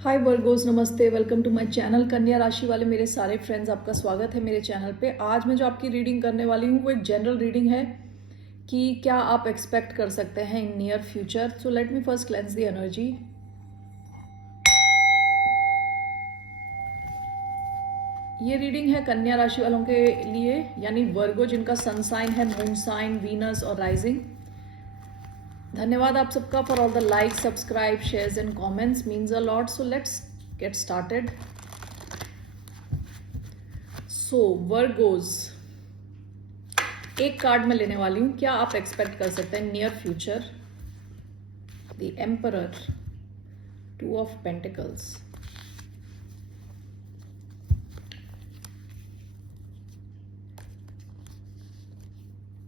हाय Virgos, नमस्ते। Welcome to my channel. कन्या राशि वाले मेरे सारे फ्रेंड्स, आपका स्वागत है मेरे चैनल पे। आज मैं जो आपकी रीडिंग करने वाली हूँ वो एक जनरल रीडिंग है कि क्या आप एक्सपेक्ट कर सकते हैं in near future. So let me first cleanse the energy. ये रीडिंग है कन्या राशि वालों के लिए, यानी वर्गो जिनका सन साइन है मून साइन, वीनस और राइजिंग। धन्यवाद आप सबका for all the like, subscribe, shares and comments, means a lot. So let's get started. So Virgos, एक कार्ड में लेने वाली हूं, क्या आप एक्सपेक्ट कर सकते हैं near future. The emperor, 2 of pentacles,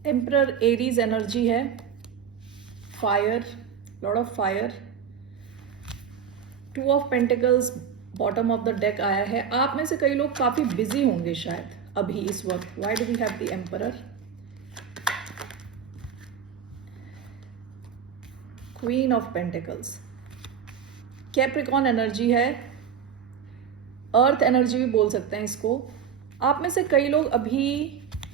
emperor Aries energy है, fire, lord of fire, 2 of pentacles bottom of the deck आया है। आप में से कई लोग काफी बिजी होंगे शायद अभी इस वक्त। Why do we have the emperor? Queen of pentacles, Capricorn energy है, अर्थ एनर्जी भी बोल सकते हैं इसको। आप में से कई लोग अभी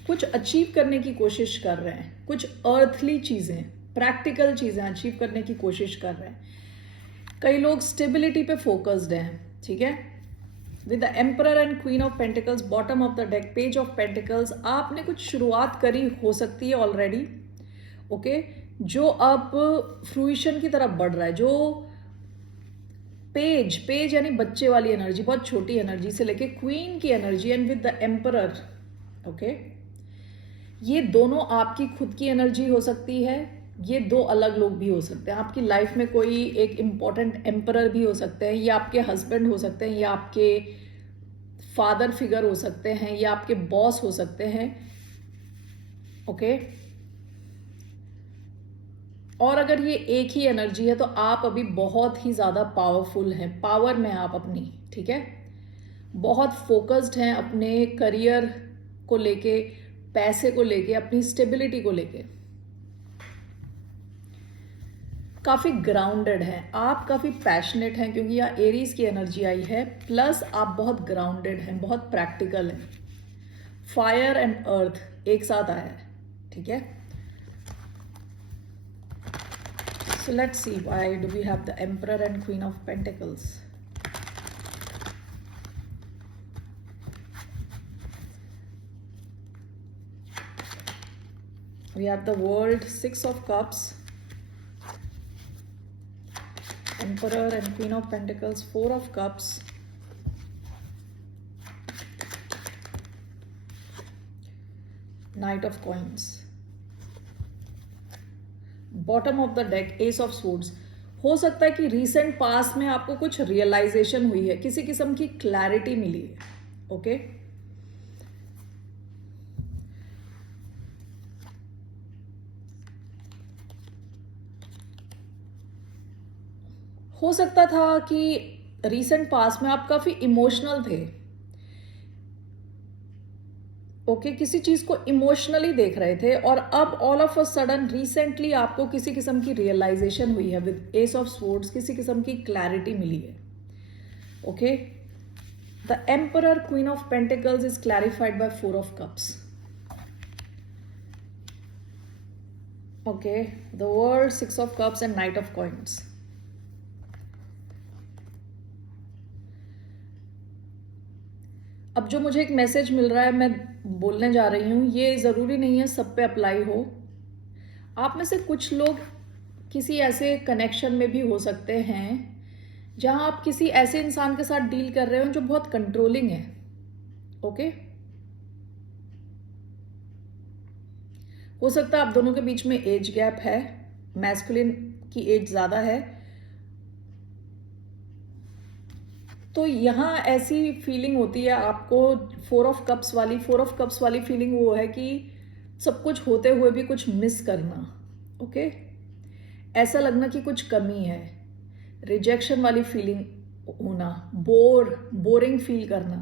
कुछ अचीव करने की कोशिश कर रहे हैं, कुछ अर्थली चीजें, प्रैक्टिकल चीजें अचीव करने की कोशिश कर रहे हैं। कई लोग स्टेबिलिटी पे फोकस्ड हैं, ठीक है। With the emperor and queen of pentacles bottom of the deck, page of pentacles, आपने कुछ शुरुआत करी हो सकती है ऑलरेडी, ओके, जो अब फ्रूइशन की तरफ बढ़ रहा है। जो पेज यानी बच्चे वाली एनर्जी, बहुत छोटी एनर्जी से लेके क्वीन की energy and with the emperor, okay, ये दोनों आपकी खुद की एनर्जी हो सकती है। ये दो अलग लोग भी हो सकते हैं। आपकी लाइफ में कोई एक इंपॉर्टेंट एम्परर भी हो सकते हैं, या आपके हस्बैंड हो सकते हैं, या आपके फादर फिगर हो सकते हैं, या आपके बॉस हो सकते हैं, ओके। और अगर ये एक ही एनर्जी है तो आप अभी बहुत ही ज्यादा पावरफुल हैं, पावर में आप अपनी, ठीक है, बहुत फोकस्ड हैं अपने करियर को लेके, पैसे को लेके, अपनी स्टेबिलिटी को लेके। काफी ग्राउंडेड हैं आप, काफी पैशनेट हैं, क्योंकि यहाँ एरीज की एनर्जी आई है। प्लस आप बहुत ग्राउंडेड हैं, बहुत प्रैक्टिकल हैं। फायर एंड अर्थ एक साथ आया है, ठीक है। So let's see, why do we have the Emperor and Queen of Pentacles? We have the World, 6 of Cups, Emperor and Queen of Pentacles, 4 of Cups, Knight of Coins, bottom of the deck, S of swords. हो सकता है कि recent पास में आपको कुछ realisation हुई है, किसी किस्म की क्लैरिटी मिली है, ओके। हो सकता था कि रीसेंट पास में आप काफी इमोशनल थे, ओके, किसी चीज को इमोशनली देख रहे थे, और अब all of a sudden recently आपको किसी किस्म की रियलाइजेशन हुई है। विद एस ऑफ स्वॉर्ड्स किसी किस्म की क्लैरिटी मिली है, okay. The emperor, queen of pentacles is clarified by 4 of cups, okay. The world, 6 of cups and knight of coins. अब जो मुझे एक मैसेज मिल रहा है, मैं बोलने जा रही हूं, ये जरूरी नहीं है सब पे अप्लाई हो। आप में से कुछ लोग किसी ऐसे कनेक्शन में भी हो सकते हैं जहां आप किसी ऐसे इंसान के साथ डील कर रहे हो जो बहुत कंट्रोलिंग है, ओके। हो सकता है आप दोनों के बीच में एज गैप है, मैस्कुलिन की एज ज्यादा है, तो यहां ऐसी फीलिंग होती है आपको। 4 ऑफ कप्स वाली फीलिंग वो है कि सब कुछ होते हुए भी कुछ मिस करना, ओके। ऐसा लगना कि कुछ कमी है, रिजेक्शन वाली फीलिंग होना, बोरिंग फील करना।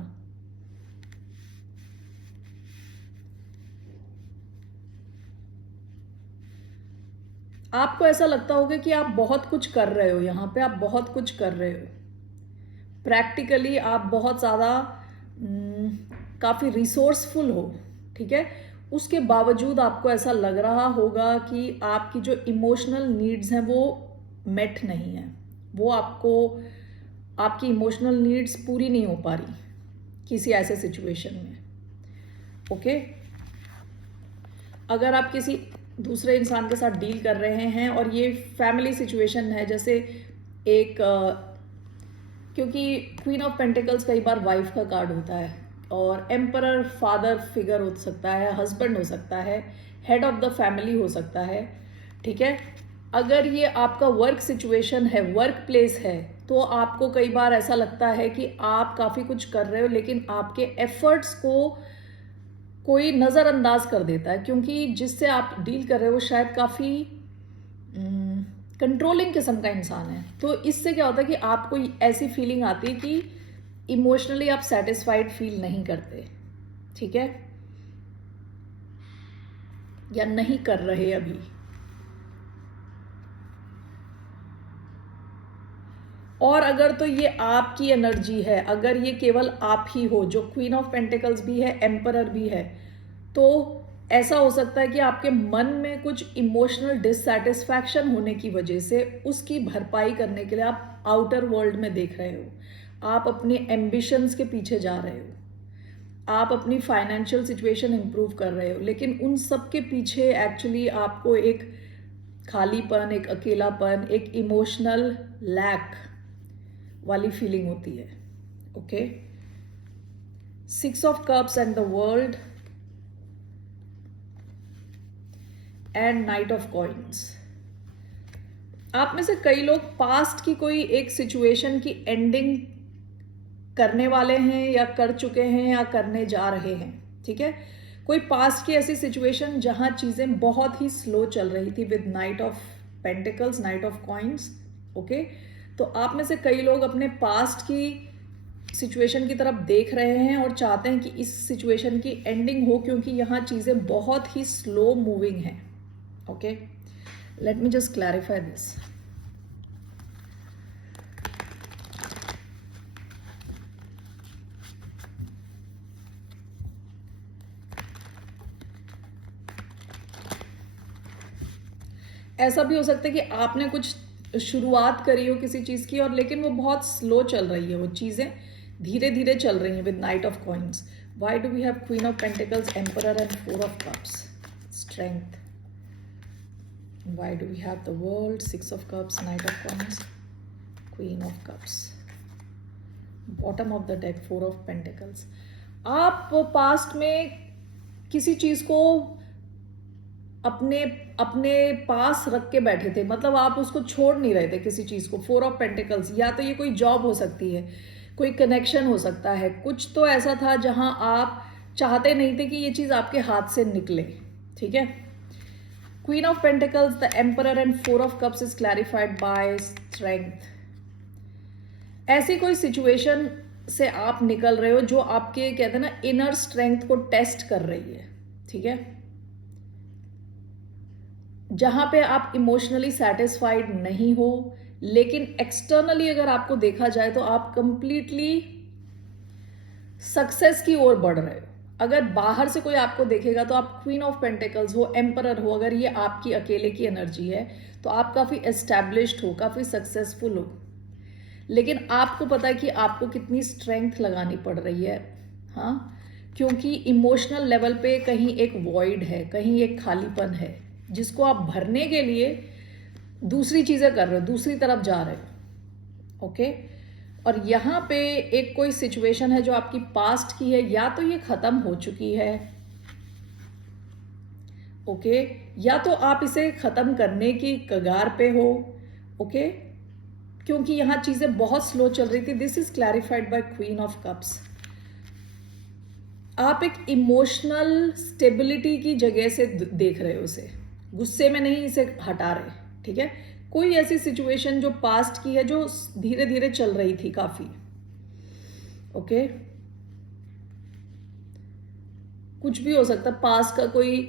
आपको ऐसा लगता होगा कि आप बहुत कुछ कर रहे हो, यहां पे आप बहुत कुछ कर रहे हो, प्रैक्टिकली आप बहुत ज़्यादा काफ़ी रिसोर्सफुल हो, ठीक है, उसके बावजूद आपको ऐसा लग रहा होगा कि आपकी जो इमोशनल नीड्स हैं वो मेट नहीं है, वो आपकी इमोशनल नीड्स पूरी नहीं हो पा रही किसी ऐसे सिचुएशन में। ओके, अगर आप किसी दूसरे इंसान के साथ डील कर रहे हैं और ये फैमिली सिचुएशन है, जैसे एक क्योंकि क्वीन ऑफ पेंटिकल्स कई बार वाइफ का कार्ड होता है और एम्परर फादर फिगर हो सकता है, हस्बैंड हो सकता है, हेड ऑफ द फैमिली हो सकता है, ठीक है। अगर ये आपका वर्क सिचुएशन है, वर्क प्लेस है, तो आपको कई बार ऐसा लगता है कि आप काफ़ी कुछ कर रहे हो लेकिन आपके एफर्ट्स को कोई नज़रअंदाज कर देता है, क्योंकि जिससे आप डील कर रहे हो शायद काफ़ी कंट्रोलिंग किस्म का इंसान है। तो इससे क्या होता है कि आपको ऐसी फीलिंग आती है कि इमोशनली आप सेटिस्फाइड फील नहीं करते, ठीक है, या नहीं कर रहे अभी। और अगर तो ये आपकी एनर्जी है, अगर ये केवल आप ही हो, जो क्वीन ऑफ पेंटिकल्स भी है, एम्परर भी है, तो ऐसा हो सकता है कि आपके मन में कुछ इमोशनल डिससैटिस्फैक्शन होने की वजह से उसकी भरपाई करने के लिए आप आउटर वर्ल्ड में देख रहे हो, आप अपने एम्बिशंस के पीछे जा रहे हो, आप अपनी फाइनेंशियल सिचुएशन इंप्रूव कर रहे हो, लेकिन उन सब के पीछे एक्चुअली आपको एक खालीपन, एक अकेलापन, एक इमोशनल लैक वाली फीलिंग होती है। Okay, 6 of cups and the world and knight of coins. आप में से कई लोग पास्ट की कोई एक सिचुएशन की एंडिंग करने वाले हैं या कर चुके हैं या करने जा रहे हैं, ठीक है। कोई पास्ट की ऐसी सिचुएशन जहां चीजें बहुत ही स्लो चल रही थी with knight of pentacles, night of coins. Okay, तो आप में से कई लोग अपने पास्ट की सिचुएशन की तरफ देख रहे हैं और चाहते हैं कि इस सिचुएशन की एंडिंग हो, क्योंकि यहाँ चीजें बहुत ही स्लो मूविंग हैं। Okay, let me just clarify this. ऐसा भी हो सकता है कि आपने कुछ शुरुआत करी हो किसी चीज की और लेकिन वो बहुत स्लो चल रही है, वो चीजें धीरे धीरे चल रही हैं with knight of coins. Why do we have queen of pentacles, emperor and 4 of cups, strength. Why do we have the world, 6 of cups, knight of coins, queen of cups, bottom of the deck, 4 of pentacles. आप past में किसी चीज को अपने अपने पास रख के बैठे थे, मतलब आप उसको छोड़ नहीं रहे थे किसी चीज को। 4 ऑफ पेंटिकल्स, या तो ये कोई जॉब हो सकती है, कोई कनेक्शन हो सकता है, कुछ तो ऐसा था जहां आप चाहते नहीं थे कि ये चीज आपके हाथ से निकले, ठीक है। Queen of pentacles, the emperor and 4 of cups is clarified by strength. ऐसी कोई सिचुएशन से आप निकल रहे हो जो आपके कहते हैं ना इनर स्ट्रेंथ को टेस्ट कर रही है, ठीक है, जहां पे आप इमोशनली सेटिस्फाइड नहीं हो, लेकिन एक्सटर्नली अगर आपको देखा जाए तो आप कंप्लीटली सक्सेस की ओर बढ़ रहे हो। अगर बाहर से कोई आपको देखेगा तो आप क्वीन ऑफ पेंटिकल्स हो, एम्परर हो, अगर ये आपकी अकेले की एनर्जी है तो आप काफी एस्टैब्लिश्ड हो, काफी सक्सेसफुल हो, लेकिन आपको पता है कि आपको कितनी स्ट्रेंथ लगानी पड़ रही है। हाँ, क्योंकि इमोशनल लेवल पे कहीं एक वॉइड है, कहीं एक खालीपन है, जिसको आप भरने के लिए दूसरी चीजें कर रहे हो, दूसरी तरफ जा रहे हो। ओके, और यहाँ पे एक कोई सिचुएशन है जो आपकी पास्ट की है, या तो ये खत्म हो चुकी है, ओके, या तो आप इसे खत्म करने की कगार पे हो, ओके, क्योंकि यहाँ चीजें बहुत स्लो चल रही थी। This is clarified by queen of cups. आप एक इमोशनल स्टेबिलिटी की जगह से देख रहे हो उसे, गुस्से में नहीं इसे हटा रहे, ठीक है। कोई ऐसी सिचुएशन जो पास्ट की है जो धीरे धीरे चल रही थी काफी, ओके, कुछ भी हो सकता है, पास्ट का कोई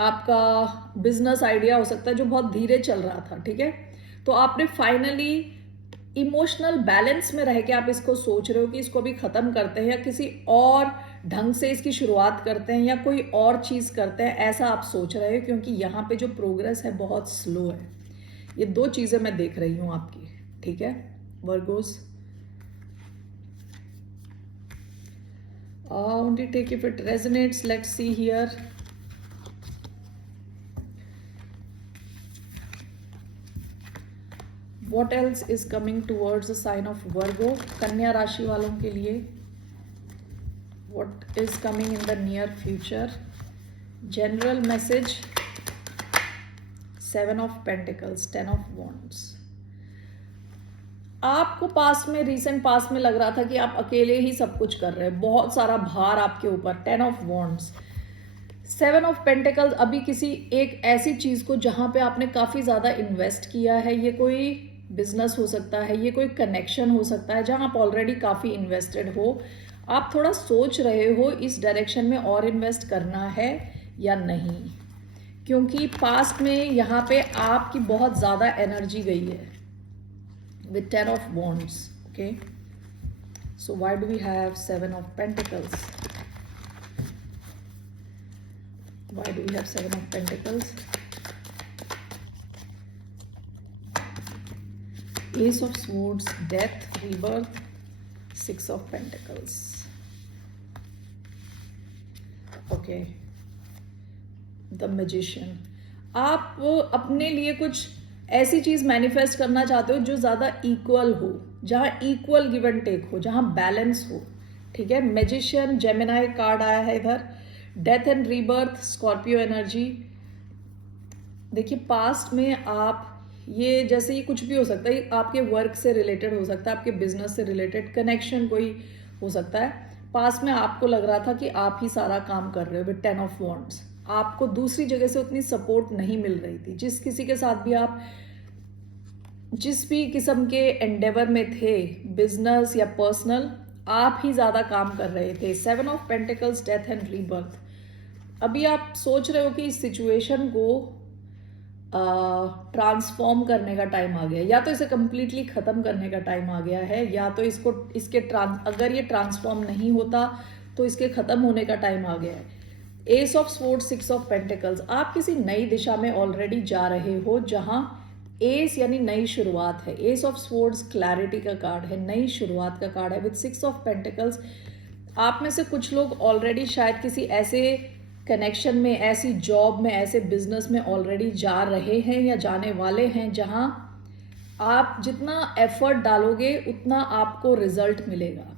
आपका बिजनेस आइडिया हो सकता है जो बहुत धीरे चल रहा था, ठीक है। तो आपने फाइनली इमोशनल बैलेंस में रह के आप इसको सोच रहे हो कि इसको भी ख़त्म करते हैं या किसी और ढंग से इसकी शुरुआत करते हैं या कोई और चीज़ करते हैं, ऐसा आप सोच रहे हो, क्योंकि यहाँ पे जो प्रोग्रेस है बहुत स्लो है। ये दो चीज़ें मैं देख रही हूँ आपकी, ठीक है Virgo's. Only take if it resonates. Let's see here. What else is coming towards the sign of Virgo? कन्या राशि वालों के लिए what is coming in the near future? General message. 7 of Pentacles, 10 of Wands. आपको पास में, recent पास में लग रहा था कि आप अकेले ही सब कुछ कर रहे हैं, बहुत सारा भार आपके ऊपर। 10 ऑफ वॉन्ड्स, 7 ऑफ पेंटिकल्स, अभी किसी एक ऐसी चीज को जहां पे आपने काफी ज्यादा इन्वेस्ट किया है, ये कोई बिजनेस हो सकता है, ये कोई कनेक्शन हो सकता है जहां आप ऑलरेडी काफी इन्वेस्टेड हो। आप थोड़ा सोच रहे हो इस डायरेक्शन में और इन्वेस्ट करना है या नहीं, क्योंकि पास्ट में यहाँ पे आपकी बहुत ज्यादा एनर्जी गई है with 10 of wands. Okay, so why do we have 7 of pentacles? Why do we have 7 of pentacles? Ace of swords, death, rebirth, 6 of pentacles. Okay, the magician. आप अपने लिए कुछ ऐसी चीज मैनिफेस्ट करना चाहते हो जो ज्यादा इक्वल हो, जहां इक्वल गिव एंड टेक हो, जहां बैलेंस हो, ठीक है। मैजिशियन, जेमिनाई कार्ड आया है इधर, death and rebirth, Scorpio energy. देखिए पास्ट में आप ये, जैसे ये कुछ भी हो सकता है, आपके वर्क से रिलेटेड हो सकता है, आपके बिजनेस से रिलेटेड कनेक्शन कोई हो सकता है। पास्ट में आपको लग रहा था कि आप ही सारा काम कर रहे हो विद 10 ऑफ वॉन्ड्स, आपको दूसरी जगह से उतनी सपोर्ट नहीं मिल रही थी। जिस किसी के साथ भी आप जिस भी किस्म के एंडेवर में थे, बिजनेस या पर्सनल, आप ही ज्यादा काम कर रहे थे। 7 of pentacles, death and rebirth. अभी आप सोच रहे हो कि इस सिचुएशन को ट्रांसफॉर्म करने का टाइम आ गया, या तो इसे कंप्लीटली खत्म करने का टाइम आ गया है, या तो इसको अगर ये ट्रांसफॉर्म नहीं होता तो इसके खत्म होने का टाइम आ गया है। S of sword, 6 of pentacles. आप किसी नई दिशा में ऑलरेडी जा रहे हो, जहां एस यानी नई शुरुआत है। एस ऑफ स्वॉर्ड्स क्लैरिटी का कार्ड है, नई शुरुआत का कार्ड है विद 6 ऑफ पेंटिकल्स। आप में से कुछ लोग ऑलरेडी शायद किसी ऐसे कनेक्शन में, ऐसी जॉब में, ऐसे बिजनेस में ऑलरेडी जा रहे हैं या जाने वाले हैं, जहां आप जितना एफर्ट डालोगे उतना आपको रिजल्ट मिलेगा।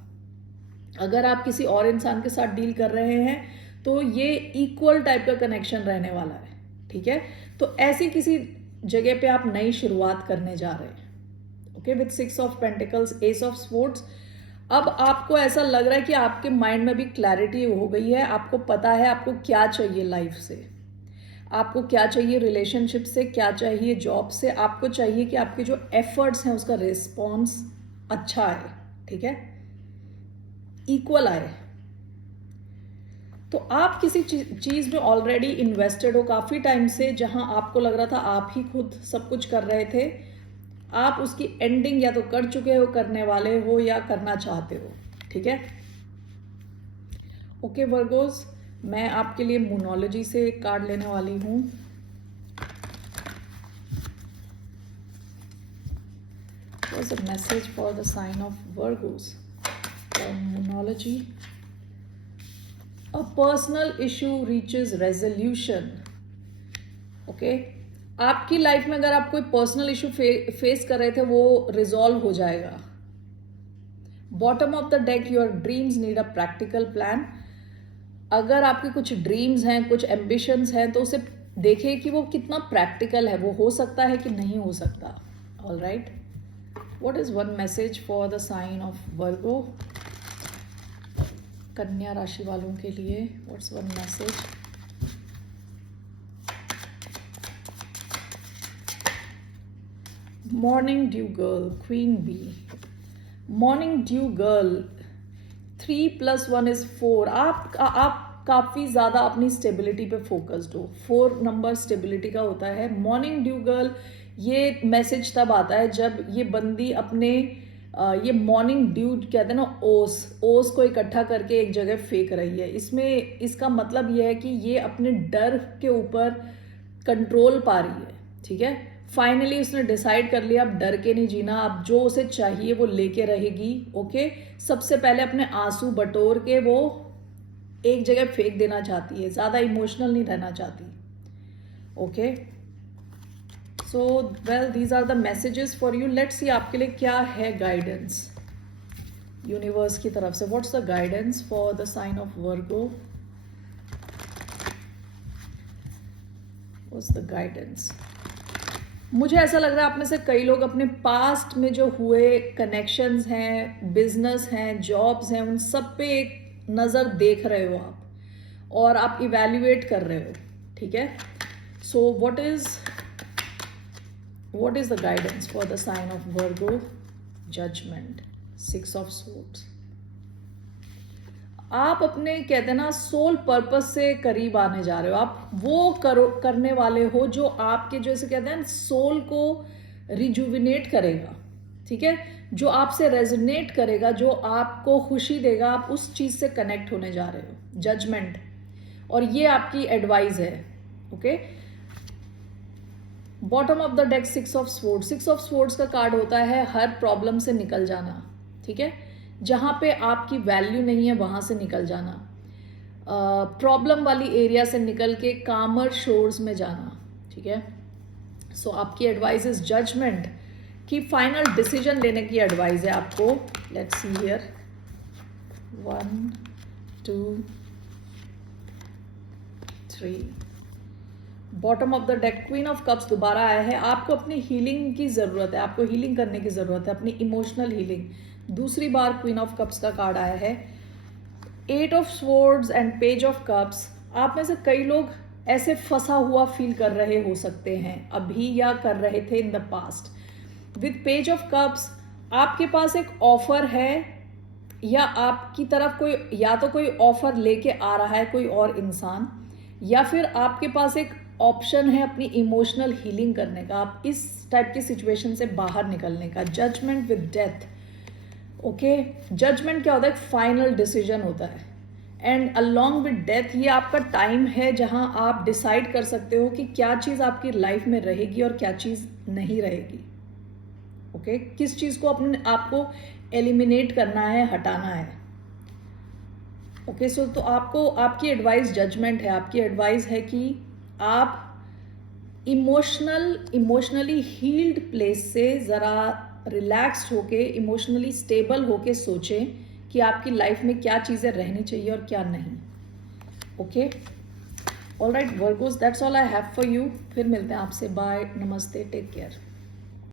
अगर आप किसी और इंसान के साथ डील कर रहे हैं तो ये इक्वल टाइप का कनेक्शन रहने वाला है, ठीक है। तो ऐसी किसी जगह पे आप नई शुरुआत करने जा रहे हैं। Okay, with 6 of pentacles, S of swords. अब आपको ऐसा लग रहा है कि आपके माइंड में भी क्लैरिटी हो गई है, आपको पता है आपको क्या चाहिए लाइफ से, आपको क्या चाहिए रिलेशनशिप से, क्या चाहिए जॉब से। आपको चाहिए कि आपके जो एफर्ट्स हैं उसका रिस्पॉन्स अच्छा आए, ठीक है, इक्वल आए। तो आप किसी चीज में ऑलरेडी इन्वेस्टेड हो काफी टाइम से, जहां आपको लग रहा था आप ही खुद सब कुछ कर रहे थे, आप उसकी एंडिंग या तो कर चुके हो, करने वाले हो, या करना चाहते हो, ठीक है। ओके वर्गोस, मैं आपके लिए मोनोलॉजी से एक कार्ड लेने वाली हूं। What's a message for the sign of Virgos from monology? A personal issue reaches resolution. Okay? आपकी लाइफ में अगर आप कोई पर्सनल इशू फेस कर रहे थे, वो रिजॉल्व हो जाएगा। Bottom of the deck, your dreams need a practical plan. अगर आपके कुछ ड्रीम्स हैं, कुछ एम्बिशंस हैं, तो उसे देखिए कि वो कितना प्रैक्टिकल है, वो हो सकता है कि नहीं हो सकता। All right, what is one message for the sign of Virgo? कन्या राशि वालों के लिए what's one message? Morning dew girl, queen bee. Morning dew girl, 3 + 1 = 4। आप काफी ज्यादा अपनी स्टेबिलिटी पे फोकस्ड हो। 4 नंबर स्टेबिलिटी का होता है। मॉर्निंग ड्यू गर्ल, ये मैसेज तब आता है जब ये बंदी अपने ये मॉर्निंग ड्यू कहते हैं ना, ओस को इकट्ठा करके एक जगह फेंक रही है। इसमें इसका मतलब ये है कि ये अपने डर के ऊपर कंट्रोल पा रही है। ठीक है, फाइनली उसने डिसाइड कर लिया अब डर के नहीं जीना, अब जो उसे चाहिए वो लेके रहेगी। ओके, सबसे पहले अपने आंसू बटोर के वो एक जगह फेंक देना चाहती है, ज्यादा इमोशनल नहीं रहना चाहती। Okay, so well these are the messages for you. Let's see आपके लिए क्या है गाइडेंस यूनिवर्स की तरफ से। What's the guidance for the sign of Virgo? What's the guidance? मुझे ऐसा लग रहा है आप में से कई लोग अपने पास्ट में जो हुए कनेक्शंस हैं, बिजनेस हैं, जॉब्स हैं, उन सब पे एक नज़र देख रहे हो आप, और आप इवैल्यूएट कर रहे हो। ठीक है, so what is the guidance for the sign of Virgo? Judgment, 6 of swords. आप अपने कहते हैं ना सोल पर्पस से करीब आने जा रहे हो। आप वो करने वाले हो जो आपके जैसे कहते हैं सोल को रिजुविनेट करेगा। ठीक है, जो आपसे रेजोनेट करेगा, जो आपको खुशी देगा, आप उस चीज से कनेक्ट होने जा रहे हो। जजमेंट, और ये आपकी एडवाइस है। Okay, bottom of the deck 6 of swords. 6 of swords का कार्ड होता है हर प्रॉब्लम से निकल जाना। ठीक है, जहां पे आपकी वैल्यू नहीं है वहां से निकल जाना, प्रॉब्लम वाली एरिया से निकल के कामर शोर्स में जाना। ठीक है, सो आपकी एडवाइस इज जजमेंट की फाइनल डिसीजन लेने की एडवाइस है आपको। Let's see here, 1 2 3। Bottom of the deck queen of cups दोबारा आया है। आपको अपनी हीलिंग की जरूरत है, आपको हीलिंग करने की जरूरत है, अपनी इमोशनल हीलिंग। दूसरी बार क्वीन ऑफ कप्स का कार्ड आया है। 8 of swords and page of cups. आप में से कई लोग ऐसे फंसा हुआ फील कर रहे हो सकते हैं अभी, या कर रहे थे in the past. With page of cups आपके पास एक ऑफर है, या आपकी तरफ कोई, या तो कोई ऑफर लेके आ रहा है कोई और इंसान, या फिर आपके पास एक ऑप्शन है अपनी इमोशनल हीलिंग करने का, आप इस टाइप की सिचुएशन से बाहर निकलने का। Judgment with death. Okay, judgment क्या होता है? फाइनल डिसीजन होता है, एंड अलॉन्ग विद डेथ ये आपका टाइम है जहां आप डिसाइड कर सकते हो कि क्या चीज आपकी लाइफ में रहेगी और क्या चीज नहीं रहेगी। ओके, किस चीज को अपने आपको एलिमिनेट करना है, हटाना है। ओके, सो तो आपको आपकी एडवाइस जजमेंट है। आपकी एडवाइस है कि आप इमोशनली हील्ड प्लेस से जरा रिलैक्स्ड होके, इमोशनली स्टेबल होके सोचें कि आपकी लाइफ में क्या चीजें रहनी चाहिए और क्या नहीं। Okay, alright Virgo's, that's all I have for you. फिर मिलते हैं आपसे। बाय, नमस्ते, टेक केयर।